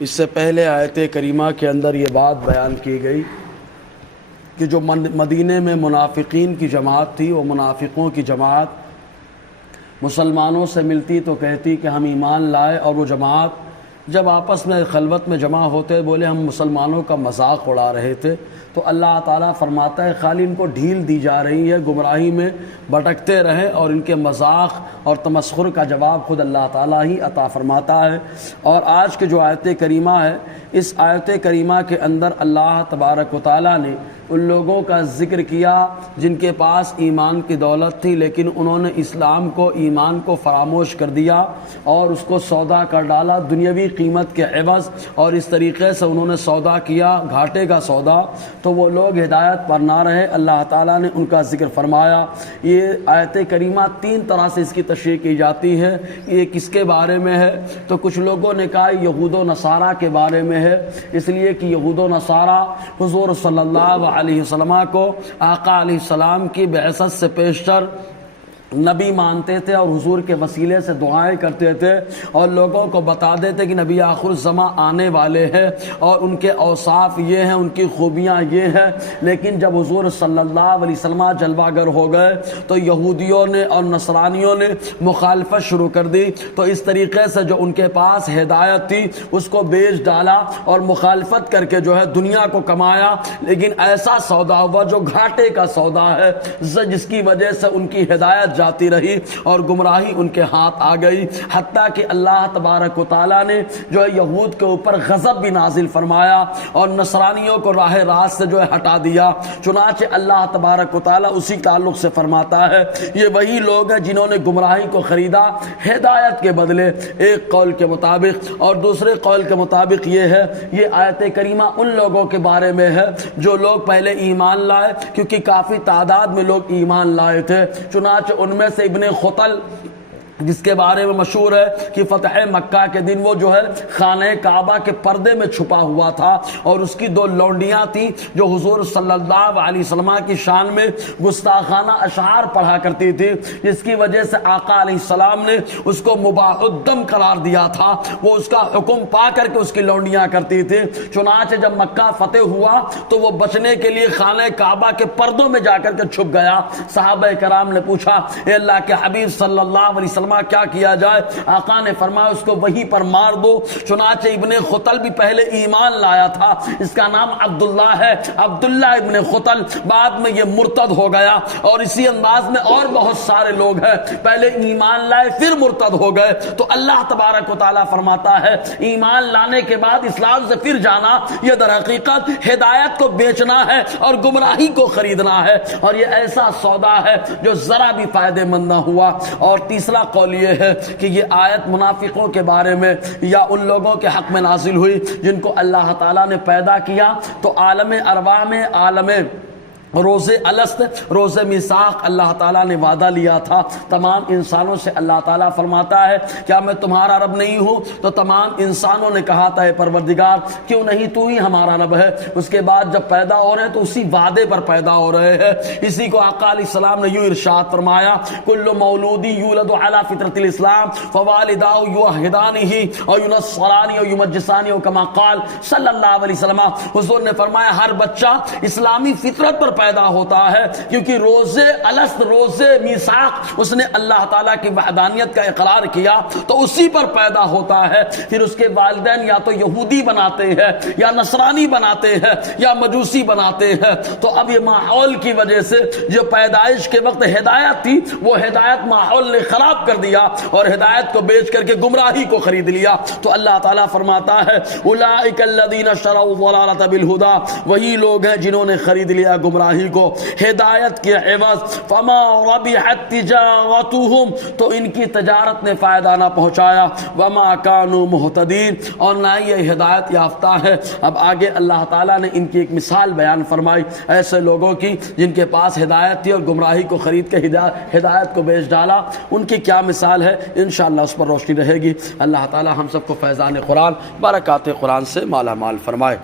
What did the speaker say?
اس سے پہلے آیت کریمہ کے اندر یہ بات بیان کی گئی کہ جو مدینے میں منافقین کی جماعت تھی، وہ منافقوں کی جماعت مسلمانوں سے ملتی تو کہتی کہ ہم ایمان لائے، اور وہ جماعت جب آپس میں خلوت میں جمع ہوتے بولے ہم مسلمانوں کا مذاق اڑا رہے تھے۔ تو اللہ تعالیٰ فرماتا ہے خالی ان کو ڈھیل دی جا رہی ہے، گمراہی میں بھٹکتے رہیں، اور ان کے مذاق اور تمسخر کا جواب خود اللہ تعالیٰ ہی عطا فرماتا ہے۔ اور آج کے جو آیت کریمہ ہے، اس آیت کریمہ کے اندر اللہ تبارک و تعالیٰ نے ان لوگوں کا ذکر کیا جن کے پاس ایمان کی دولت تھی، لیکن انہوں نے اسلام کو، ایمان کو فراموش کر دیا اور اس کو سودا کر ڈالا دنیاوی قیمت کے عوض، اور اس طریقے سے انہوں نے سودا کیا گھاٹے کا سودا، تو وہ لوگ ہدایت پر نہ رہے۔ اللہ تعالیٰ نے ان کا ذکر فرمایا۔ یہ آیت کریمہ تین طرح سے اس کی تشریح کی جاتی ہے۔ یہ کس کے بارے میں ہے؟ تو کچھ لوگوں نے کہا یہود و نصارہ کے بارے میں ہے، اس لیے کہ یہود و نصارہ حضور صلی اللہ علیہ وسلم کو آقا علیہ السلام کی بعثت سے پیشتر نبی مانتے تھے، اور حضور کے وسیلے سے دعائیں کرتے تھے، اور لوگوں کو بتا دیتے کہ نبی آخر الزماں آنے والے ہیں اور ان کے اوصاف یہ ہیں، ان کی خوبیاں یہ ہیں۔ لیکن جب حضور صلی اللہ علیہ وسلم جلوہ گر ہو گئے تو یہودیوں نے اور نصرانیوں نے مخالفت شروع کر دی، تو اس طریقے سے جو ان کے پاس ہدایت تھی اس کو بیچ ڈالا اور مخالفت کر کے جو ہے دنیا کو کمایا۔ لیکن ایسا سودا ہوا جو گھاٹے کا سودا ہے، جس کی وجہ سے ان کی ہدایت جاتی رہی اور گمراہی ان کے ہاتھ آ گئی، حتیٰ کہ اللہ تبارک و تعالیٰ نے جو ہے یہود کے اوپر غضب بھی نازل فرمایا اور نصرانیوں کو راہ راست سے جو ہے ہٹا دیا۔ چنانچہ اللہ تبارک و تعالیٰ اسی تعلق سے فرماتا ہے یہ وہی لوگ ہیں جنہوں نے گمراہی کو خریدا ہدایت کے بدلے، ایک قول کے مطابق، اور دوسرے قول کے مطابق یہ ہے یہ آیت کریمہ ان لوگوں کے بارے میں ہے جو لوگ پہلے ایمان لائے، کیونکہ کافی تعداد میں لوگ ایمان لائے تھے۔ چنانچہ ان میں سے ابن خطل، جس کے بارے میں مشہور ہے کہ فتح مکہ کے دن وہ جو ہے خانہ کعبہ کے پردے میں چھپا ہوا تھا، اور اس کی دو لونڈیاں تھیں جو حضور صلی اللہ علیہ وسلم کی شان میں گستاخانہ اشعار پڑھا کرتی تھی، جس کی وجہ سے آقا علیہ السلام نے اس کو مباح الدم قرار دیا تھا۔ وہ اس کا حکم پا کر کے اس کی لونڈیاں کرتی تھی۔ چنانچہ جب مکہ فتح ہوا تو وہ بچنے کے لیے خانہ کعبہ کے پردوں میں جا کر کے چھپ گیا۔ صحابہ کرام نے پوچھا اے اللہ کے حبیب صلی اللہ علیہ وسلم کیا کیا جائے؟ آقا نے فرمایا اس کو وہیں پر مار دو۔ چنانچہ ابن خطل بھی پہلے ایمان لایا تھا، اس کا نام عبداللہ ہے، عبداللہ ابن خطل، بعد میں یہ مرتد ہو گیا۔ اور اسی انداز میں اور بہت سارے لوگ ہیں پہلے ایمان لائے پھر مرتد ہو گئے۔ تو اللہ تبارک و تعالیٰ فرماتا ہے ایمان لانے کے بعد اسلام سے پھر جانا یہ در حقیقت ہدایت کو بیچنا ہے اور گمراہی کو خریدنا ہے، اور یہ ایسا سودا ہے جو ذرا بھی فائدہ مند نہ ہوا۔ اور تیسرا قول یہ ہے کہ یہ آیت منافقوں کے بارے میں یا ان لوگوں کے حق میں نازل ہوئی جن کو اللہ تعالیٰ نے پیدا کیا۔ تو عالم ارواح میں عالم روز الست، روز میثاق اللہ تعالیٰ نے وعدہ لیا تھا تمام انسانوں سے۔ اللہ تعالیٰ فرماتا ہے کیا میں تمہارا رب نہیں ہوں؟ تو تمام انسانوں نے کہا تھا اے پروردگار کیوں نہیں، تو ہی ہمارا رب ہے۔ اس کے بعد جب پیدا ہو رہے ہیں تو اسی وعدے پر پیدا ہو رہے ہیں۔ اسی کو آقا علیہ السلام نے یوں ارشاد فرمایا کل مولود یولد علی فطرۃ الاسلام فوالداہ یوحدانہ اور ینصرانہ اور یمجسانہ کما قال صلی اللہ علیہ وسلم۔ حضور نے فرمایا ہر بچہ اسلامی فطرت پر پیدا ہوتا ہے، کیونکہ روز الست، روز میثاق اس نے اللہ تعالیٰ کی وحدانیت کا اقرار کیا تو اسی پر پیدا ہوتا ہے۔ پھر اس کے والدین یا تو یہودی بناتے ہیں یا نصرانی بناتے ہیں یا مجوسی بناتے ہیں۔ تو اب یہ ماحول کی وجہ سے جو پیدائش کے وقت ہدایت تھی وہ ہدایت ماحول نے خراب کر دیا اور ہدایت کو بیچ کر کے گمراہی کو خرید لیا۔ تو اللہ تعالیٰ فرماتا ہے اولئک الذین اشتروا الضلالۃ بالہدی، وہی لوگ ہیں جنہوں نے خرید لیا گمراہی کو ہدایت کے عوض۔ فما ربحت تجارتهم، تو ان کی تجارت نے فائدہ نہ پہنچایا۔ وما كانوا مهتدین، اور نہ یہ ہدایت یافتہ ہے۔ اب آگے اللہ تعالیٰ نے ان کی ایک مثال بیان فرمائی ایسے لوگوں کی جن کے پاس ہدایت تھی اور گمراہی کو خرید کے ہدایت کو بیچ ڈالا۔ ان کی کیا مثال ہے انشاءاللہ اس پر روشنی رہے گی۔ اللہ تعالیٰ ہم سب کو فیضان قرآن، برکات قرآن سے مالا مال فرمائے۔